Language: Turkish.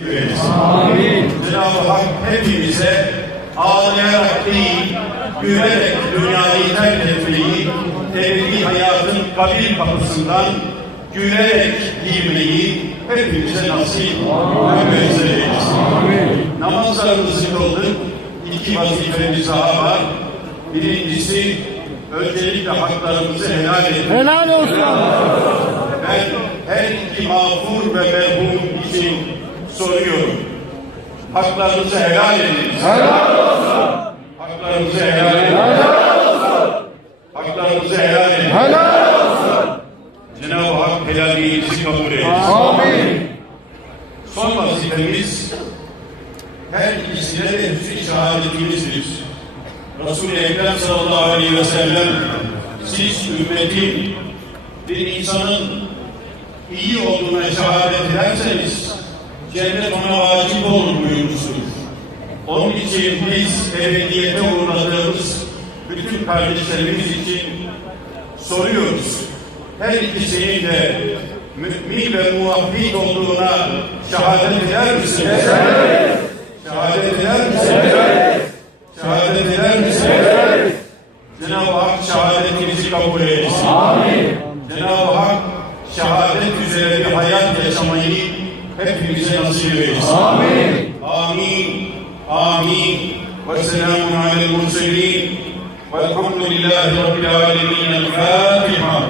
Amin. Cenab-ı Hak hepimize ağlayarak değil, gülerek dünyayı terk etmeyi, ebedi hayatın kabir kapısından gülerek girmeyi hepimize nasip ve eylesin. Namazlarımızı kıldık. İki vazifemiz daha var. Birincisi öncelikle haklarımızı helal etmek. Helal olsun. Ben her iki mağfur ve merhum için soruyorum. Haklarınızı helal ediniz. Helal olsun. Haklarınızı helal edin. Helal olsun. Haklarınızı helal edin. Helal olsun. Cenab-ı Hak helalliğinizi kabul eylesin. Amin. Son vazifemiz her ikisine de hüsnü şehadetimizdir. Resul-i Ekrem sallallahu aleyhi ve sellem siz ümmetin bir insanın iyi olduğuna şehadet ederseniz cennet ona vacip olur buyurmuştur. Onun için biz ebediyete uğradığımız bütün kardeşlerimiz için soruyoruz. Her ikisinin de mümin ve muvahhid olduğuna şehadet eder misiniz? Evet. Şehadet eder misiniz? Evet. Şehadet eder misiniz? Evet. Cenab-ı Hak şehadetinizi kabul eylesin. Amin. Cenab-ı Hak şehadet üzere bir hayat yaşamayı hepimize nasip eylesin. Amin. Amin. Amin. Ve selamun alel murselin. Velhamdülillahi Rabbil alemin. El Fatiha.